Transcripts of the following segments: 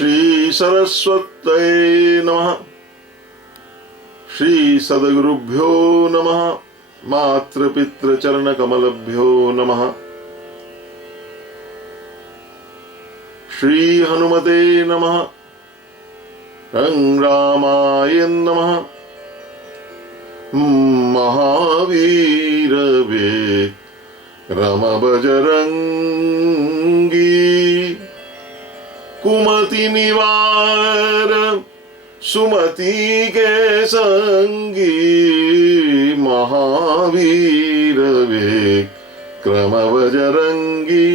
श्री सरस्वत्यै नमः। श्री सद्गुरुभ्यो नमः। मातृपितृचरणकमलभ्यो नमः। श्री हनुमते नमः। रामाय नमः। महावीर विक्रम बजरंगी, कुमति निवार सुमति के संगी। महावीर विक्रम बजरंगी,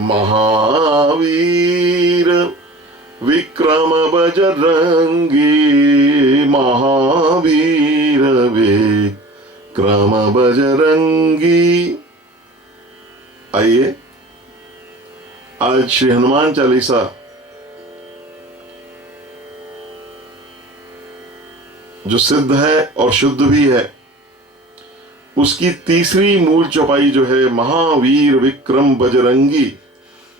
महावीर विक्रम बजरंगी, महावीर विक्रम बजरंगी। आइए आज श्री हनुमान चालीसा जो सिद्ध है और शुद्ध भी है, उसकी तीसरी मूल चौपाई जो है महावीर विक्रम बजरंगी,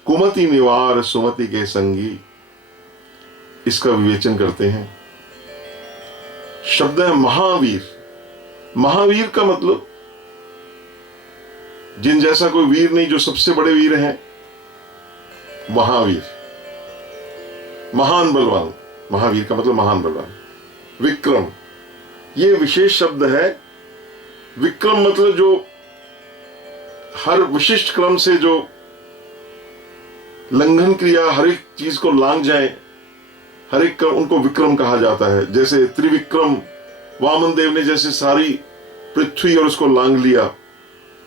कुमति निवार सुमति के संगी, इसका विवेचन करते हैं। शब्द है महावीर। महावीर का मतलब जिन जैसा कोई वीर नहीं, जो सबसे बड़े वीर हैं, महावीर, महान बलवान। महावीर का मतलब महान बलवान। विक्रम ये विशेष शब्द है। विक्रम मतलब जो हर विशिष्ट क्रम से जो लंघन क्रिया, हर एक चीज को लांघ जाए, हर एक क्रम, उनको विक्रम कहा जाता है। जैसे त्रिविक्रम, वामन देव ने जैसे सारी पृथ्वी और उसको लांघ लिया,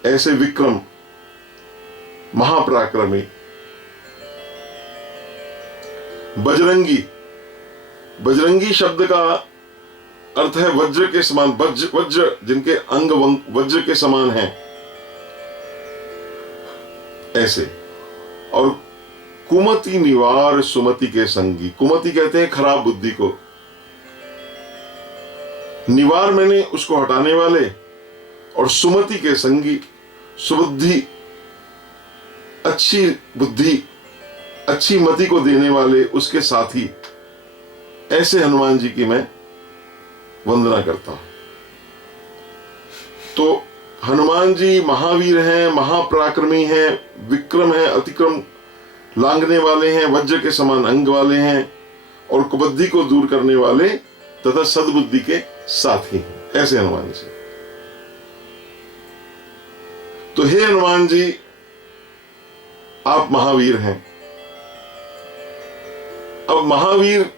ऐसे विक्रम, महापराक्रमी। बजरंगी, बजरंगी शब्द का अर्थ है वज्र के समान। वज्र जिनके अंग वज्र के समान हैं, ऐसे। और कुमति निवार सुमति के संगी। कुमति कहते हैं खराब बुद्धि को, निवार मैंने उसको हटाने वाले, और सुमति के संगी सुबुद्धि, अच्छी बुद्धि, अच्छी मति को देने वाले, उसके साथी। ऐसे हनुमान जी की मैं वंदना करता हूं। तो हनुमान जी महावीर हैं, महापराक्रमी हैं, विक्रम हैं, अतिक्रम लांघने वाले हैं, वज्र के समान अंग वाले हैं, और कुबुद्धि को दूर करने वाले तथा सद्बुद्धि के साथी हैं। ऐसे हनुमान जी। तो हे हनुमान जी, आप महावीर हैं। अब महावीर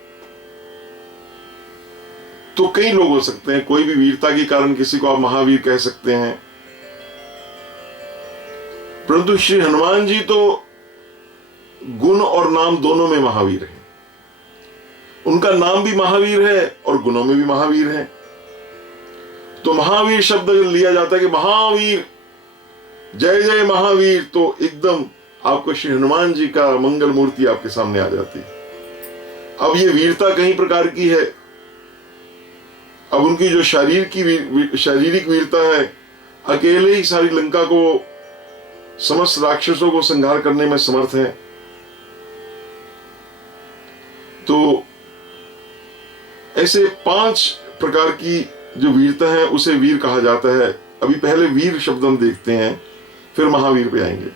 तो कई लोग हो सकते हैं, कोई भी वीरता के कारण किसी को आप महावीर कह सकते हैं, परंतु श्री हनुमान जी तो गुण और नाम दोनों में महावीर हैं। उनका नाम भी महावीर है और गुणों में भी महावीर है। तो महावीर शब्द लिया जाता है कि महावीर, जय जय महावीर, तो एकदम आपको श्री हनुमान जी का मंगल मूर्ति आपके सामने आ जाती है। अब ये वीरता कई प्रकार की है। अब उनकी जो शारीरिक वीरता है, अकेले ही सारी लंका को, समस्त राक्षसों को संहार करने में समर्थ है। तो ऐसे 5 प्रकार की जो वीरता है उसे वीर कहा जाता है। अभी पहले वीर शब्द हम देखते हैं, फिर महावीर पे आएंगे।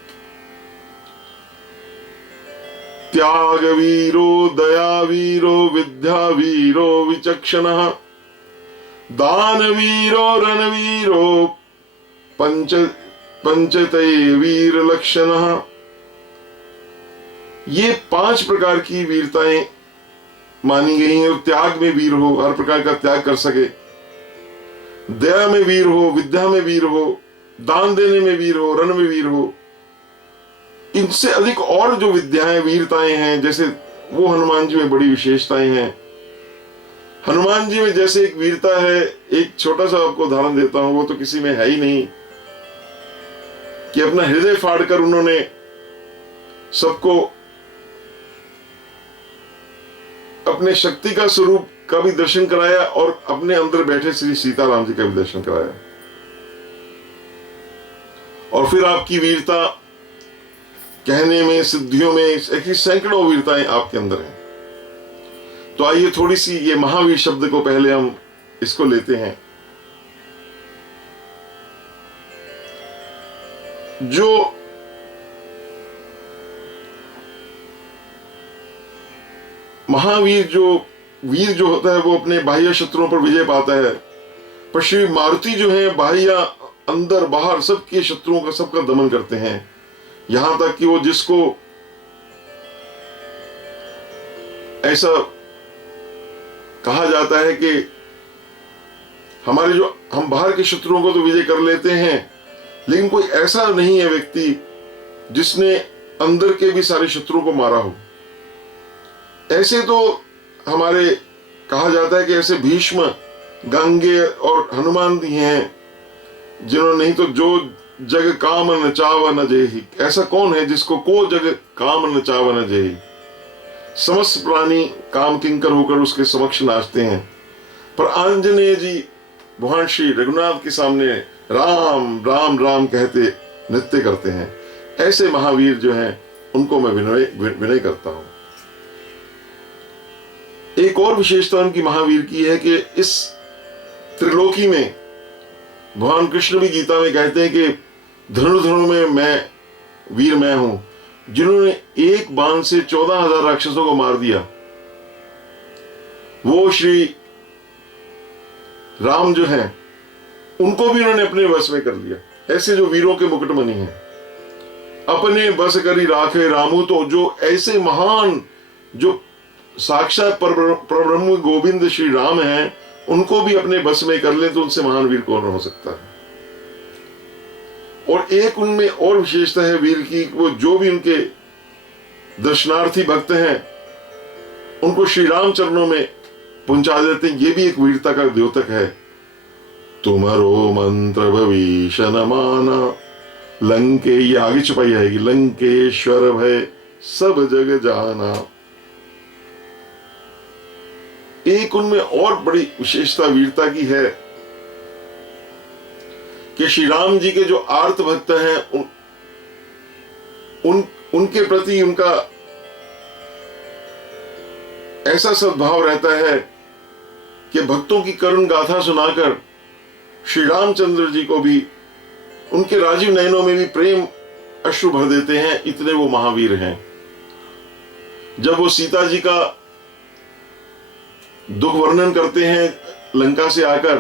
त्याग वीरो, दया वीरो, विद्या वीरो, विचक्षणः, दान वीरो, रणवीरो, पंचते वीर लक्षणः। ये 5 प्रकार की वीरताएं मानी गई हैं। त्याग में वीर हो, हर प्रकार का त्याग कर सके, दया में वीर हो, विद्या में वीर हो, दान देने में वीर हो, रण में वीर हो। इनसे अधिक और जो विद्याएं, वीरताएं हैं, जैसे वो हनुमान जी में बड़ी विशेषताएं हैं। हनुमान जी में जैसे एक वीरता है, एक छोटा सा आपको उदाहरण देता हूं, वो तो किसी में है ही नहीं, कि अपना हृदय फाड़कर उन्होंने सबको अपने शक्ति का स्वरूप का भी दर्शन कराया और अपने अंदर बैठे श्री सीताराम जी का भी दर्शन कराया। और फिर आपकी वीरता कहने में, सिद्धियों में, ऐसी सैकड़ों वीरताएं आपके अंदर हैं। तो आइए थोड़ी सी ये महावीर शब्द को पहले हम इसको लेते हैं। जो महावीर, जो वीर जो होता है वो अपने बाह्य शत्रुओं पर विजय पाता है, पर श्री मारुति जो है बाह्य अंदर बाहर सबके शत्रुओं का सबका दमन करते हैं। यहां तक कि वो जिसको ऐसा कहा जाता है कि हमारे जो हम बाहर के शत्रुओं को तो विजय कर लेते हैं, लेकिन कोई ऐसा नहीं है व्यक्ति जिसने अंदर के भी सारे शत्रुओं को मारा हो। ऐसे तो हमारे कहा जाता है कि ऐसे भीष्म, गंगे और हनुमान भी हैं जिन्होंने, नहीं तो जो जग काम न चाव न जेहि, ऐसा कौन है जिसको को जग काम न चाव न जेहि। समस्त प्राणी काम किंकर होकर उसके समक्ष नाचते हैं, पर आंजनेय जी भगवान श्री रघुनाथ के सामने राम राम राम कहते नृत्य करते हैं। ऐसे महावीर जो हैं उनको मैं विनय करता हूं। एक और विशेषता उनकी महावीर की है कि इस त्रिलोकी में भगवान कृष्ण भी गीता में कहते हैं कि धनुर्धरों में मैं वीर मैं हूं, जिन्होंने एक बाण से 14,000 राक्षसों को मार दिया। वो श्री राम जो हैं उनको भी उन्होंने अपने वश में कर लिया। ऐसे जो वीरों के मुकुटमणि हैं, अपने बस करी राखे रामू, तो जो ऐसे महान जो साक्षात परब्रह्म गोविंद श्री राम हैं, उनको भी अपने बस में कर ले तो उनसे महान वीर कौन हो सकता है। और एक उनमें और विशेषता है वीर की, वो जो भी उनके दर्शनार्थी भक्त हैं उनको श्री राम चरणों में पहुंचा देते हैं। ये भी एक वीरता का द्योतक है। तुम्हारो मंत्र भविष्य माना लंके, ये आगे छुपाई आएगी, लंकेश्वर भय सब जग जाना। एक उनमें और बड़ी विशेषता वीरता की है कि श्री राम जी के जो आर्त भक्त हैं उनके प्रति उनका ऐसा सद्भाव रहता है कि भक्तों की करुण गाथा सुनाकर श्री रामचंद्र जी को भी उनके राजीव नयनों में भी प्रेम अश्रु भर देते हैं। इतने वो महावीर हैं। जब वो सीता जी का दुख वर्णन करते हैं लंका से आकर,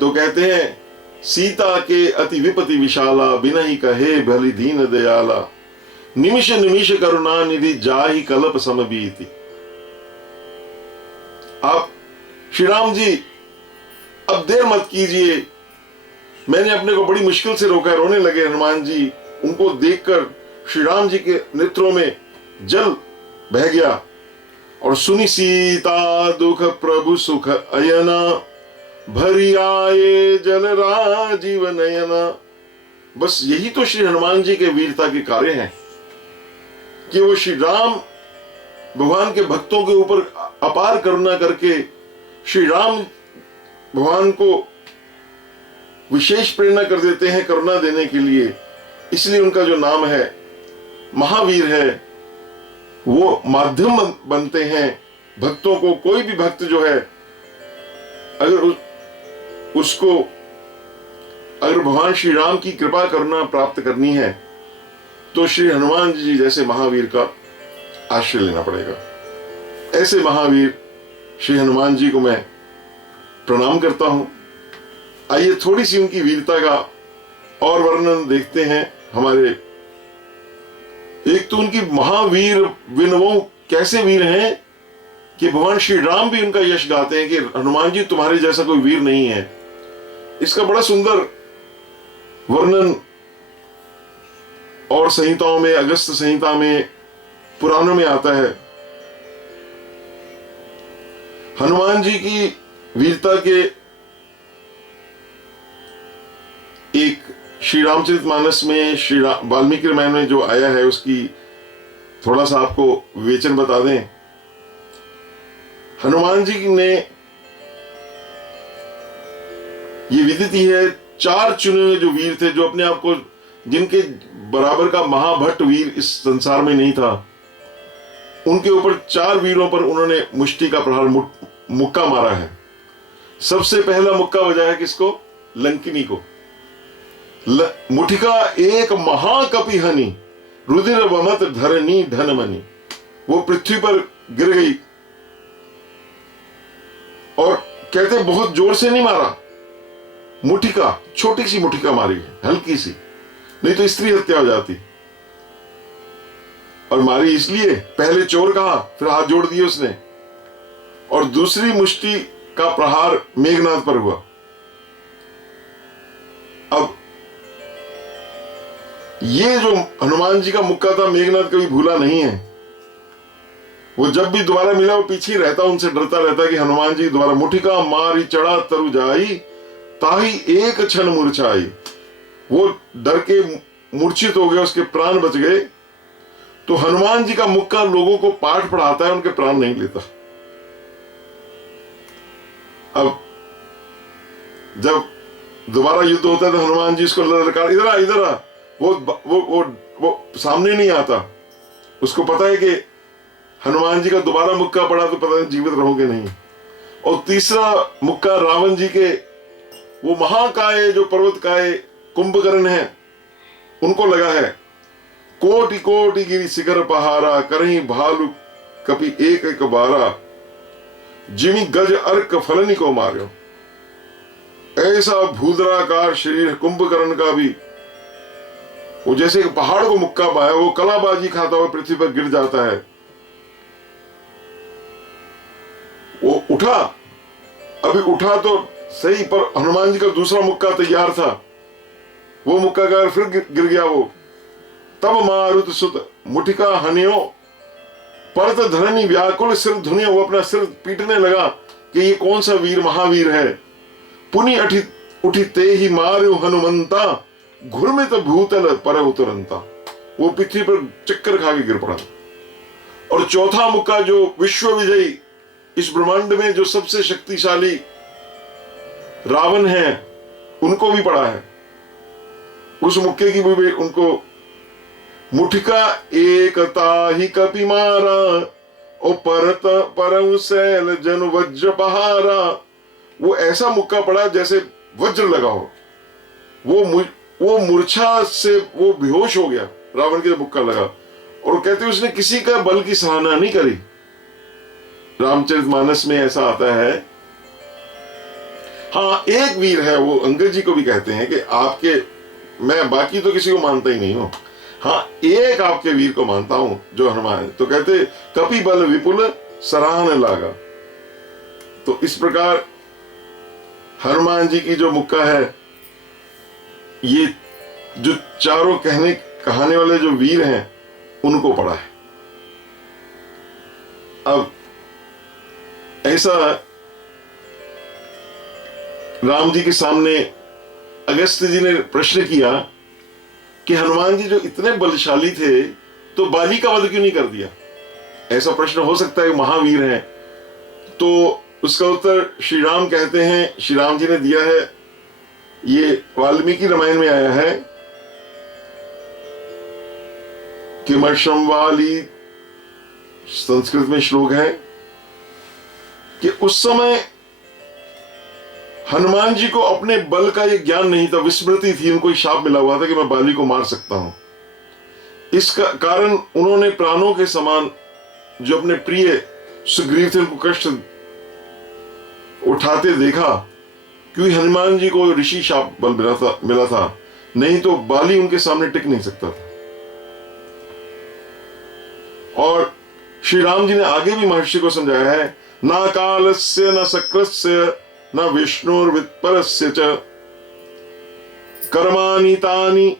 तो कहते हैं सीता के अति विपति विशाला, बिना ही कहे भली दीन दयाला, निमिष निमिष करुणा निधि जाहि कल्प समबीति। आप श्री राम जी अब देर मत कीजिए, मैंने अपने को बड़ी मुश्किल से रोका। रोने लगे हनुमान जी। उनको देखकर श्री राम जी के नेत्रों में जल बह गया और सुनी सीता दुख प्रभु सुख अयना, भरी आए जल राजीव नयना। बस यही तो श्री हनुमान जी के वीरता के कार्य हैं कि वो श्री राम भगवान के भक्तों के ऊपर अपार करुणा करके श्री राम भगवान को विशेष प्रेरणा कर देते हैं करुणा देने के लिए। इसलिए उनका जो नाम है महावीर है, वो माध्यम बनते हैं भक्तों को। कोई भी भक्त जो है अगर उसको अगर भगवान श्री राम की कृपा करना प्राप्त करनी है तो श्री हनुमान जी जैसे महावीर का आश्रय लेना पड़ेगा। ऐसे महावीर श्री हनुमान जी को मैं प्रणाम करता हूं। आइए थोड़ी सी उनकी वीरता का और वर्णन देखते हैं। हमारे एक तो उनकी महावीर विनवों कैसे वीर हैं कि भगवान श्री राम भी उनका यश गाते हैं कि हनुमान जी तुम्हारे जैसा कोई वीर नहीं है। इसका बड़ा सुंदर वर्णन और संहिताओं में, अगस्त संहिता में, पुराणों में आता है। हनुमान जी की वीरता के एक श्री रामचरितमानस में, श्री वाल्मीकि रामायण में जो आया है उसकी थोड़ा सा आपको विवेचन बता दें। हनुमान जी ने ये विदित ही है, 4 चुने हुए जो वीर थे, जो अपने आप को, जिनके बराबर का महाभट्ट वीर इस संसार में नहीं था, उनके ऊपर 4 वीरों पर उन्होंने मुष्टि का प्रहार मुक्का मारा है। सबसे पहला मुक्का बजा है किसको? लंकिनी को। मुठिका एक महाकपिहनी रुधिर वमत धरनी धनमनी, वो पृथ्वी पर गिर गई और कहते बहुत जोर से नहीं मारा, मुठिका, छोटी सी मुठिका मारी है, हल्की सी, नहीं तो स्त्री हत्या हो जाती। और मारी इसलिए, पहले चोर कहा, फिर हाथ जोड़ दिए उसने, और दूसरी मुष्टि का प्रहार मेघनाद पर हुआ। अब ये जो हनुमान जी का मुक्का था, मेघनाद कभी भूला नहीं है। वो जब भी दोबारा मिला वो पीछे रहता, उनसे डरता रहता कि हनुमान जी दोबारा, मुठिका मारी चढ़ा तरु जाई ताही एक क्षण मूर्छाई। वो डर के मूर्छित हो गया, उसके प्राण बच गए। तो हनुमान जी का मुक्का लोगों को पाठ पढ़ाता है, उनके प्राण नहीं लेता। अब जब दोबारा युद्ध होता है तो हनुमान जी इसको ललकार, इधर आ इधर आ, वो सामने नहीं आता। उसको पता है कि हनुमान जी का दोबारा मुक्का पड़ा तो पता नहीं जीवित रहोगे नहीं। और तीसरा मुक्का रावण जी के, वो महाकाय जो पर्वतकाय कुंभकर्ण है, उनको लगा है। कोटि कोटि गिरि शिखर पहारा, करही भालू कपि एक एक बारा, जिमि गज अर्क फलनी को मार्यो। ऐसा भूदराकार शरीर कुंभकर्ण का भी, वो जैसे एक पहाड़ को मुक्का पाया, वो कलाबाजी खाता हुआ पृथ्वी पर गिर जाता है। वो उठा, अभी उठा तो सही, पर हनुमान जी का दूसरा मुक्का तैयार था, वो मुक्का का फिर गिर गया वो। तब मारुत सुत मुठिका हनियो, परत धरनी व्याकुल सिर धुनियो। वो अपना सिर पीटने लगा कि ये कौन सा वीर महावीर है। पुनि उठी ते ही मार्यो हनुमंता, घुरमित भूतल पर उतरंता। वो पृथ्वी पर चक्कर खा के गिर पड़ा। और चौथा मुक्का जो विश्व विजयी, इस ब्रह्मांड में जो सबसे शक्तिशाली रावण है, उनको भी पड़ा है। उस मुक्के की भी उनको, मुठिका एकता ही कपि मारा, ओ परत परम सैल जन वज्र पहारा। वो ऐसा मुक्का पड़ा जैसे वज्र लगा हो। वो मूर्छा से वो बेहोश हो गया रावण के मुक्का लगा। और कहते उसने किसी का बल की सराहना नहीं करी। रामचरितमानस में ऐसा आता है। हाँ, एक वीर है, वो अंगद जी को भी कहते हैं कि आपके, मैं बाकी तो किसी को मानता ही नहीं हूं, हाँ एक आपके वीर को मानता हूं जो हनुमान। तो कहते कपि बल विपुल सराहन लागा। तो इस प्रकार हनुमान जी की जो मुक्का है, ये जो चारों कहाने वाले जो वीर हैं उनको पड़ा है। अब ऐसा राम जी के सामने अगस्त्य जी ने प्रश्न किया कि हनुमान जी जो इतने बलशाली थे तो बाली का वध क्यों नहीं कर दिया। ऐसा प्रश्न हो सकता है, महावीर हैं। तो उसका उत्तर श्री राम कहते हैं, श्री राम जी ने दिया है, ये वाल्मीकि रामायण में आया है कि मर्षम वाली, संस्कृत में श्लोक है कि उस समय हनुमान जी को अपने बल का ये ज्ञान नहीं था, विस्मृति थी, उनको शाप मिला हुआ था कि मैं बाली को मार सकता हूं। इसका कारण उन्होंने प्राणों के समान जो अपने प्रिय सुग्रीव थे उनको कष्ट उठाते देखा, क्योंकि हनुमान जी को ऋषि शाप बल मिला था, नहीं तो बाली उनके सामने टिक नहीं सकता था। और श्री राम जी ने आगे भी महर्षि को समझाया है, ना कालस्य न सक्रस्य न विष्णुर्वित्परस्य च कर्माणि तानि।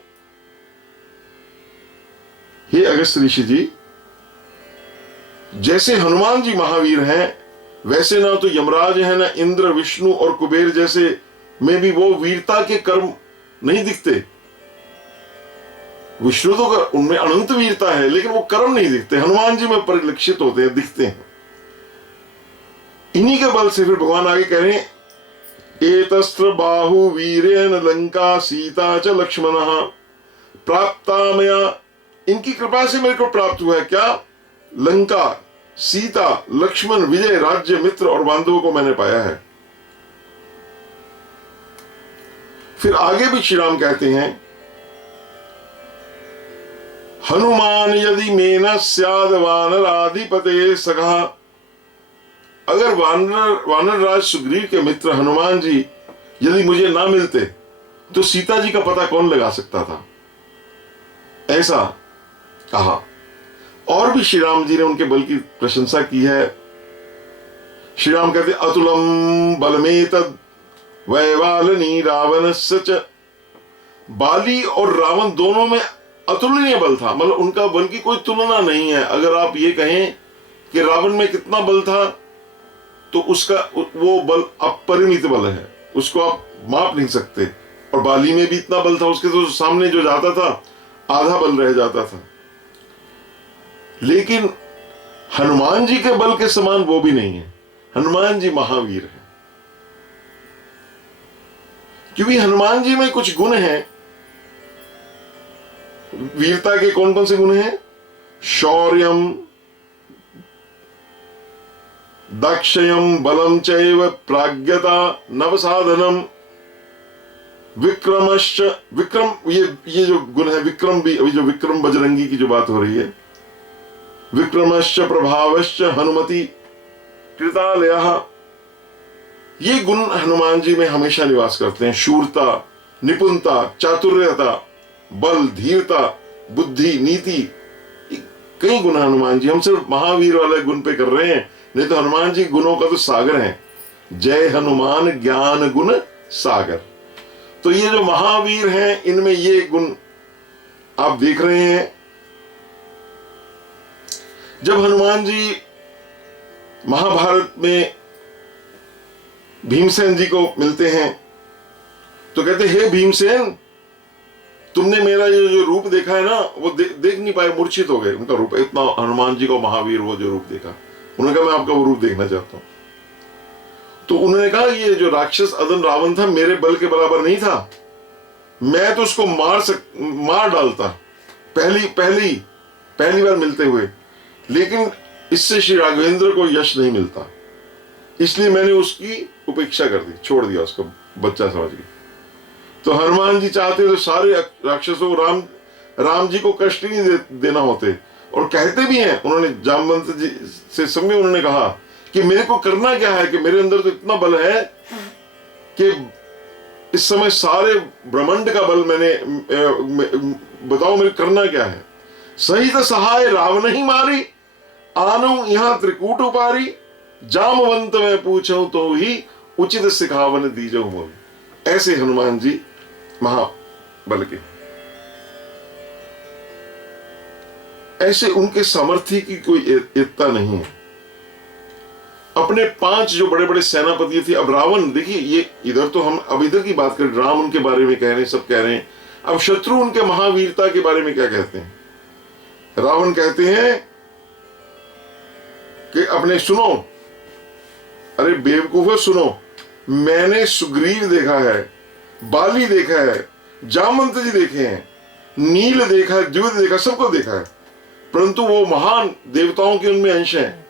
हे अगस्त्य ऋषि जी, जैसे हनुमान जी महावीर हैं, वैसे ना तो यमराज है, ना इंद्र, विष्णु और कुबेर जैसे में भी वो वीरता के कर्म नहीं दिखते। विष्णु तो उनमें अनंत वीरता है, लेकिन वो कर्म नहीं दिखते। हनुमान जी में परिलक्षित होते हैं, दिखते हैं। इन्हीं के बल से फिर भगवान आगे कह रहे हैं, एतस्त्र बाहु वीरेण लंका सीता च लक्ष्मणः प्राप्ता मया। इनकी कृपा से मेरे को प्राप्त हुआ है क्या? लंका, सीता, लक्ष्मण, विजय, राज्य, मित्र और बांधवों को मैंने पाया है। फिर आगे भी श्री राम कहते हैं, हनुमान यदि मेन स्याद वानराधिपते सखा। अगर वानर राज सुग्रीव के मित्र हनुमान जी यदि मुझे ना मिलते तो सीता जी का पता कौन लगा सकता था, ऐसा कहा। और भी श्री राम जी ने उनके बल की प्रशंसा की है। श्री राम कहते, अतुलम बलमेतद वैवालनी रावणस्य च। बाली और रावण दोनों में अतुलनीय बल था, मतलब उनका बल की कोई तुलना नहीं है। अगर आप ये कहें कि रावण में कितना बल था तो उसका वो बल अपरिमित बल है, उसको आप माप नहीं सकते। और बाली में भी इतना बल था, उसके तो सामने जो जाता था आधा बल रह जाता था। लेकिन हनुमान जी के बल के समान वो भी नहीं है। हनुमान जी महावीर है, क्योंकि हनुमान जी में कुछ गुण हैं। वीरता के कौन कौन से गुण हैं? शौर्यम, दक्षयम, बलम चैव, प्राज्ञता, नवसाधनम, विक्रमश्च। विक्रम, ये जो गुण है, विक्रम भी, अभी जो विक्रम बजरंगी की जो बात हो रही है, विक्रमश्च प्रभावश्च हनुमति कृतालयः। ये गुण हनुमान जी में हमेशा निवास करते हैं। शूरता, निपुणता, चातुर्यता, बल, धीरता, बुद्धि, नीति, कई गुण हनुमान जी। हम सिर्फ महावीर वाले गुण पे कर रहे हैं, नहीं तो हनुमान जी गुणों का तो सागर है। जय हनुमान ज्ञान गुण सागर। तो ये जो महावीर हैं, इनमें ये गुण आप देख रहे हैं। जब हनुमान जी महाभारत में भीमसेन जी को मिलते हैं तो कहते, हे भीमसेन, तुमने मेरा ये जो रूप देखा है ना, वो देख नहीं पाए, मूर्छित हो गए। उनका रूप इतना, हनुमान जी को महावीर वो जो रूप देखा, उन्होंने कहा मैं आपका वो रूप देखना चाहता हूं। तो उन्होंने कहा, ये जो राक्षस अदन रावण था मेरे बल के बराबर नहीं था, मैं तो उसको मार डालता पहली बार मिलते हुए, लेकिन इससे श्री राघवेंद्र को यश नहीं मिलता, इसलिए मैंने उसकी उपेक्षा कर दी, छोड़ दिया उसको, बच्चा समझ गया। तो हनुमान जी चाहते तो सारे राक्षसों को राम जी को कष्ट ही नहीं देना होते। और कहते भी हैं, उन्होंने जामवंत जी से समय उन्होंने कहा कि मेरे को करना क्या है, कि मेरे अंदर तो इतना बल है कि इस समय सारे ब्रह्मांड का बल मैंने बताओ मेरे करना क्या है। सही तो सहाय रावण ही मारी, आनु यहां त्रिकूट उपारी, जामवंत में पूछूं तो ही उचित सिखावन दीजो मोहि। ऐसे हनुमान जी महाबल के, ऐसे उनके सामर्थ्य की कोई एकता नहीं है। अपने 5 जो बड़े बड़े सेनापति थे, अब रावण देखिए, ये इधर तो हम अब इधर की बात करें, राम उनके बारे में कह रहे हैं, सब कह रहे हैं। अब शत्रु उनके महावीरता के बारे में क्या कहते हैं? रावण कहते हैं कि अपने सुनो, अरे बेवकूफो सुनो, मैंने सुग्रीव देखा है, बाली देखा है, जामवंत जी देखे हैं, नील देखा है, द्युमन देखा, सबको देखा है, परंतु वो महान देवताओं के उनमें अंश है,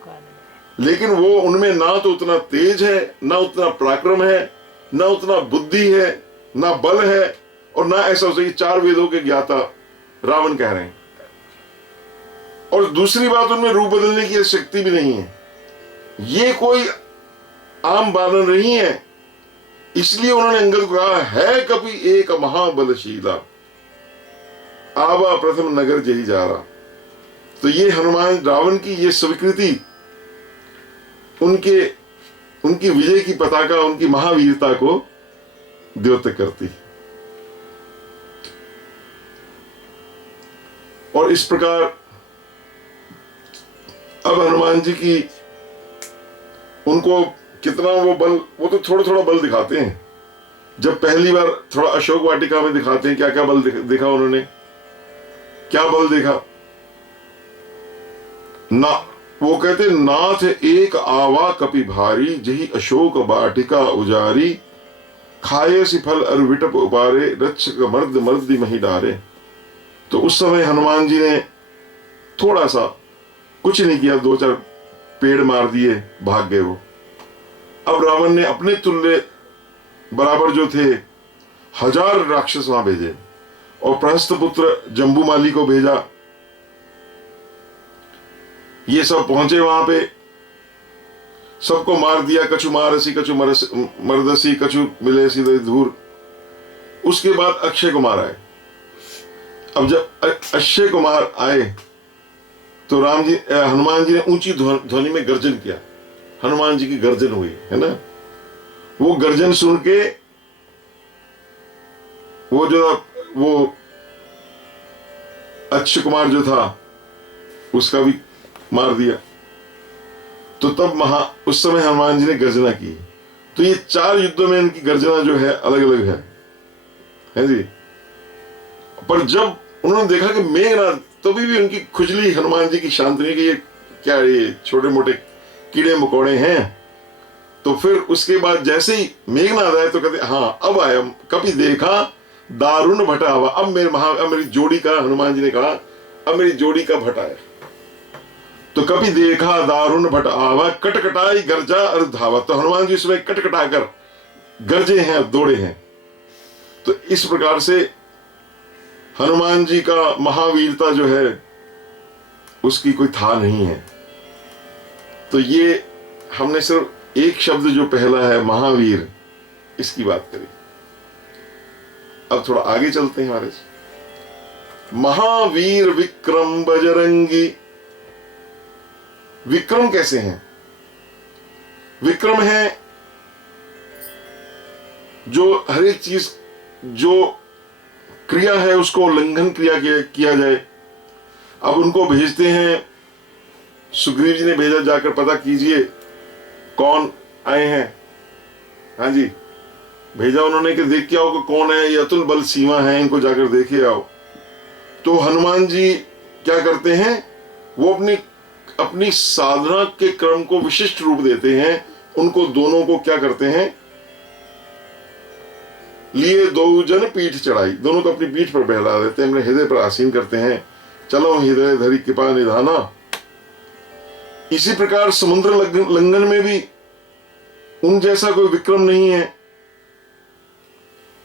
लेकिन वो उनमें ना तो उतना तेज है, ना उतना पराक्रम है, ना उतना बुद्धि है, ना बल है, और ना ऐसा हो सके 4 वेदों के ज्ञाता रावण कह रहे हैं। और दूसरी बात, उनमें रूप बदलने की शक्ति भी नहीं है। ये कोई आम बानर नहीं है, इसलिए उन्होंने अंगद को कहा है कपि एक महाबलशीला, आवा प्रथम नगर जही जा रहा। तो ये हनुमान रावण की ये स्वीकृति उनकी विजय की पताका, उनकी महावीरता को द्योतक करती। और इस प्रकार अब हनुमान जी की, उनको कितना वो बल, वो तो थोड़ा थोड़ा बल दिखाते हैं। जब पहली बार थोड़ा अशोक वाटिका में दिखाते हैं, क्या क्या बल देखा उन्होंने, क्या बल देखा ना, वो कहते नाथ एक आवा कपि भारी, जही अशोक वाटिका उजारी, खाए सी फल अर विटप उपारे, रक्षक मर्द मर्दी मही डारे। तो उस समय हनुमान जी ने थोड़ा सा कुछ नहीं किया, 2-4 पेड़ मार दिए, भाग गए वो। अब रावण ने अपने तुल्य बराबर जो थे 1000 राक्षस वहां भेजे और प्रहस्त पुत्र जम्बूमाली को भेजा। ये सब पहुंचे वहां पे, सबको मार दिया। कछु मारसी कछु मरदसी कछु मिले सीधे धूर। उसके बाद अक्षय कुमार आए। अब जब अक्षय कुमार आए तो हनुमान जी ने ऊंची ध्वनि में गर्जन किया। हनुमान जी की गर्जन हुई है ना। वो गर्जन सुन के वो अक्षय कुमार जो था उसका भी मार दिया। तो तब उस समय हनुमान जी ने गर्जना की। तो ये 4 युद्धों में इनकी गर्जना जो है अलग अलग है जी। पर जब उन्होंने देखा कि मेघनाद, तभी भी उनकी खुजली हनुमान जी की शांत नहीं कि ये क्या, ये छोटे मोटे कीड़े मकोड़े हैं। तो फिर उसके बाद जैसे ही मेघनाद आए तो कहते हाँ अब आया। कभी देखा दारुण भटा आवा। अब मेरी जोड़ी का, हनुमान जी ने कहा अब मेरी जोड़ी का भट आया। तो कभी देखा दारुण भट आवा, कटकटाई गर्जा और धावा। तो हनुमान जी उसमें कटकटाकर गर्जे हैं, दौड़े हैं। तो इस प्रकार से हनुमान जी का महावीरता जो है उसकी कोई था नहीं है। तो ये हमने सिर्फ एक शब्द जो पहला है महावीर, इसकी बात करी। अब थोड़ा आगे चलते हैं हमारे से। महावीर विक्रम बजरंगी। विक्रम कैसे हैं? विक्रम है जो हर एक चीज, जो क्रिया है उसको उल्लंघन क्रिया किया जाए। अब उनको भेजते हैं, सुग्रीव जी ने भेजा जाकर पता कीजिए कौन आए हैं। हाँ जी, भेजा उन्होंने कि देख के आओ कि कौन है, ये अतुल बल सीमा है, इनको जाकर देखे आओ। तो हनुमान जी क्या करते हैं, वो अपनी साधना के क्रम को विशिष्ट रूप देते हैं। उनको दोनों को क्या करते हैं, लिए 2 जन पीठ चढ़ाई, दोनों को अपनी पीठ पर बैठा देते हैं, अपने हृदय पर आसीन करते हैं। चलो हृदय धरी कृपा निधाना। इसी प्रकार समुद्र लंघन में भी उन जैसा कोई विक्रम नहीं है।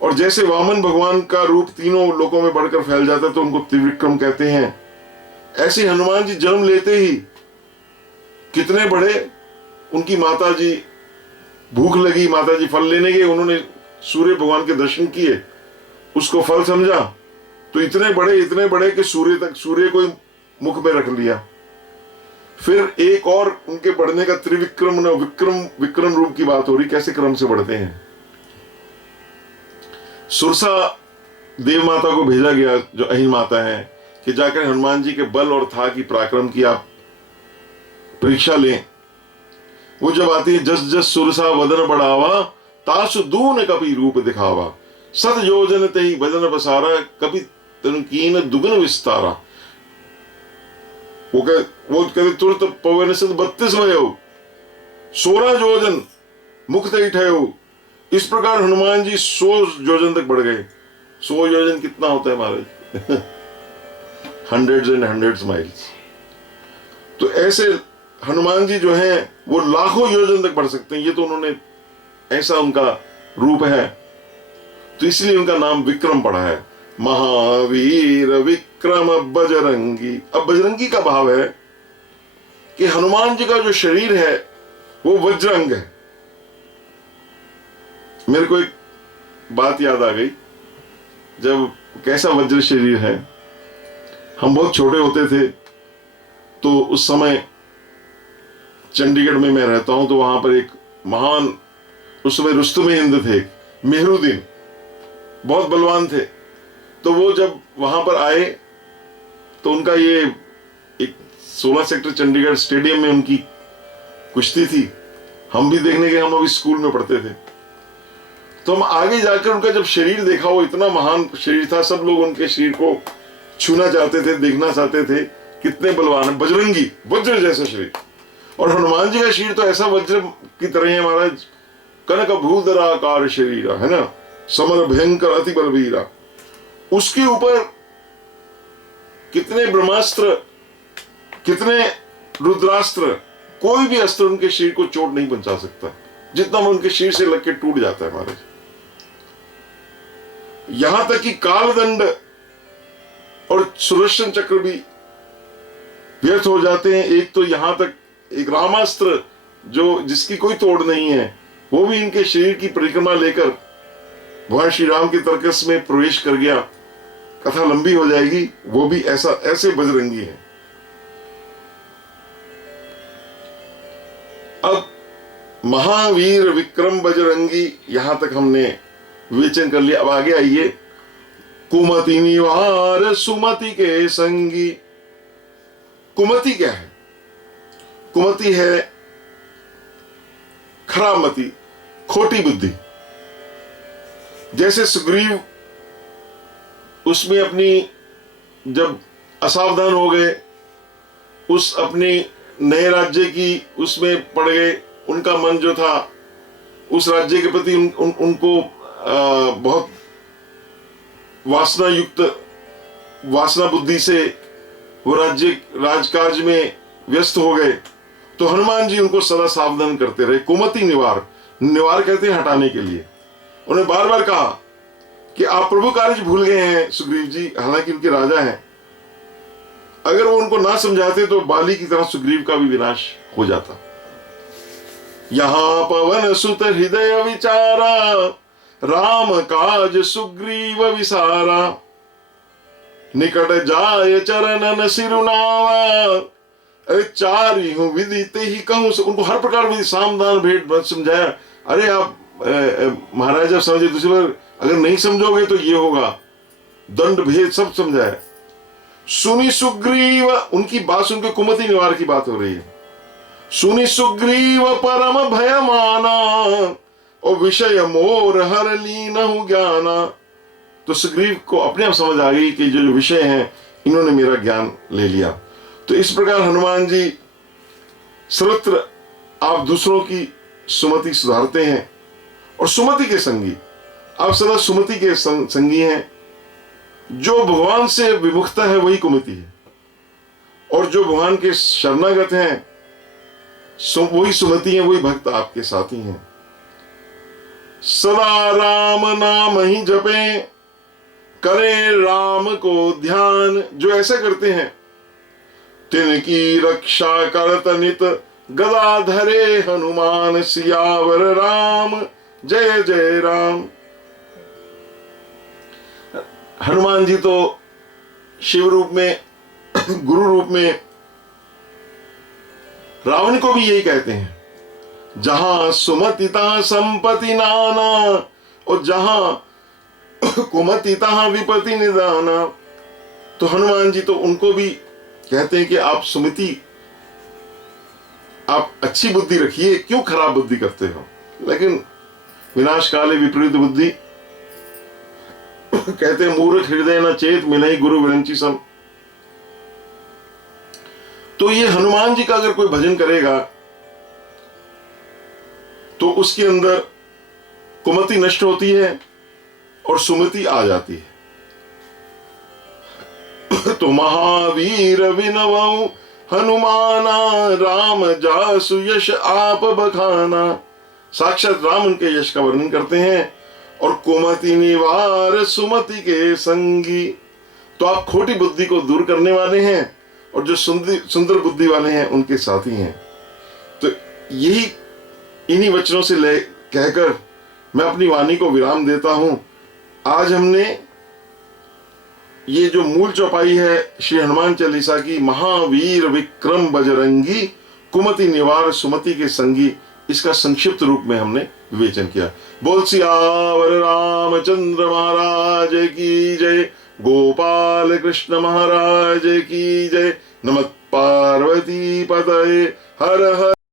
और जैसे वामन भगवान का रूप तीनों लोकों में बढ़कर फैल जाता है तो उनको त्रिविक्रम कहते हैं। ऐसे हनुमान जी जन्म लेते ही कितने बड़े, उनकी माता जी भूख लगी, माता जी फल लेने गए, उन्होंने सूर्य भगवान के दर्शन किए, उसको फल समझा, तो इतने बड़े कि सूर्य को मुख में रख लिया। फिर एक और उनके बढ़ने का त्रिविक्रम विक्रम रूप की बात हो रही, कैसे क्रम से बढ़ते हैं। सुरसा देव माता को भेजा गया, जो अहिन माता है, कि जाकर हनुमान जी के बल और था की पराक्रम की आप परीक्षा लें। वो जब आती है, जस जस सुरसा वदन बढ़ावा, तासु दून कपि रूप दिखावा, सत योजन तही वजन बसारा, कपि तनकीन दुगुन विस्तारा। वो कहते तुरंत पवन से 32 भयो, 16 योजन मुक्त ठयो। इस प्रकार हनुमान जी 100 योजन तक बढ़ गए। 100 योजन कितना होता है महाराज? hundreds and hundreds miles. तो ऐसे हनुमान जी जो हैं वो लाखों योजन तक बढ़ सकते हैं। ये तो उन्होंने, ऐसा उनका रूप है, तो इसलिए उनका नाम विक्रम पड़ा है। महावीर विक्रम बजरंगी। अब बजरंगी का भाव है कि हनुमान जी का जो शरीर है वो वज्रंग है। मेरे को एक बात याद आ गई, जब कैसा वज्र शरीर है। हम बहुत छोटे होते थे तो उस समय चंडीगढ़ में मैं रहता हूं, तो वहां पर एक महान, उस समय रुस्तुम हिंद थे, मेहरुद्दीन, बहुत बलवान थे। तो वो जब वहां पर आए तो उनका ये एक 16 सेक्टर चंडीगढ़ स्टेडियम में उनकी कुश्ती थी। हम भी देखने गए, हम अभी स्कूल में पढ़ते थे। तो हम आगे जाकर उनका जब शरीर देखा, वो इतना महान शरीर था, सब लोग उनके शरीर को छूना चाहते थे, देखना चाहते थे, कितने बलवान है, बजरंगी, वज्र जैसा शरीर। और हनुमान जी का शरीर तो ऐसा वज्र की तरह है महाराज, कनक भूधराकार शरीर है ना, समर भयंकर अति बलवीरा। उसके ऊपर कितने ब्रह्मास्त्र, कितने रुद्रास्त्र, कोई भी अस्त्र उनके शरीर को चोट नहीं पहुंचा सकता, जितना वो उनके शरीर से लग के टूट जाता है महाराज। यहां तक कि कालदंड और सुदर्शन चक्र भी व्यर्थ हो जाते हैं। एक तो यहां तक एक रामास्त्र जो जिसकी कोई तोड़ नहीं है, वो भी इनके शरीर की परिक्रमा लेकर भगवान श्री राम के तर्कस में प्रवेश कर गया। कथा लंबी हो जाएगी, वो भी ऐसे बजरंगी है। अब महावीर विक्रम बजरंगी यहां तक हमने विवेचन कर लिया। अब आगे आइए, कुमति निवार सुमति के संगी। कुमति क्या है? कुमति है खराब मति, खोटी बुद्धि। जैसे सुग्रीव उसमें अपनी जब असावधान हो गए, उस अपने नए राज्य की उसमें पड़ गए, उनका मन जो था उस राज्य के प्रति उनको बहुत वासना युक्त वासना बुद्धि से वो राजकाज में व्यस्त हो गए। तो हनुमान जी उनको सदा सावधान करते रहे। कुमति निवार कहते हैं हटाने के लिए। उन्हें बार बार कहा कि आप प्रभु कार्य भूल गए हैं सुग्रीव जी, हालांकि उनके राजा हैं। अगर वो उनको ना समझाते तो बाली की तरह सुग्रीव का भी विनाश हो जाता। यहां पवन सुत हृदय विचारा, राम काज सुग्रीव विसारा। निकट जाय चरणन सिरुनावा, अरे चारी हूं विदिते ही कहूं। उनको हर प्रकार विधि सामदान भेंट समझाया। अरे आप महाराजा समझे, दूसरी बार अगर नहीं समझोगे तो ये होगा, दंड भेद सब समझाया। सुनी सुग्रीव, उनकी बात सुनकर कुमति निवार की बात हो रही है। सुनी सुग्रीव परम भय माना, और विषय मोर हर लीनहु ज्ञाना। तो सुग्रीव को अपने आप समझ आ गई कि जो विषय हैं इन्होंने मेरा ज्ञान ले लिया। तो इस प्रकार हनुमान जी सर्वत्र आप दूसरों की सुमति सुधारते हैं और सुमति के संगी, आप सदा सुमति के संगी हैं। जो भगवान से विमुखता है वही कुमति है, और जो भगवान के शरणागत हैं वही सुमति है, वही भक्त आपके साथी हैं। सदा राम नाम ही जपे, करे राम को ध्यान। जो ऐसा करते हैं तिनकी रक्षा करत नित, गदाधरे हनुमान सियावर राम जय जय राम। हनुमान जी तो शिव रूप में गुरु रूप में रावण को भी यही कहते हैं, जहां सुमति तहां संपत्ति नाना, और जहां कुमति तहां विपत्ति निदाना। तो हनुमान जी तो उनको भी कहते हैं कि आप सुमति, आप अच्छी बुद्धि रखिए, क्यों खराब बुद्धि करते हो। लेकिन विनाश काले विपरीत बुद्धि कहते हैं, मूर्ख हृदय न चेत मिलई गुरु विरंची सम। तो ये हनुमान जी का अगर कोई भजन करेगा तो उसके अंदर कुमति नष्ट होती है और सुमति आ जाती है। तो महावीर विनवऊ हनुमाना, राम जासु यश आप बखाना। साक्षात राम उनके यश का वर्णन करते हैं। और कुमति निवार सुमति के संगी, तो आप खोटी बुद्धि को दूर करने वाले हैं, और जो सुंदर बुद्धि वाले हैं उनके साथी हैं। तो यही इन्हीं वचनों से ले कहकर मैं अपनी वाणी को विराम देता हूं। आज हमने ये जो मूल चौपाई है श्री हनुमान चालीसा की, महावीर विक्रम बजरंगी कुमति निवार सुमति के संगी, इसका संक्षिप्त रूप में हमने विवेचन किया। बोल सियावर रामचंद्र महाराज की जय, गोपाल कृष्ण महाराज की जय। नमः पार्वती पतये, हर हर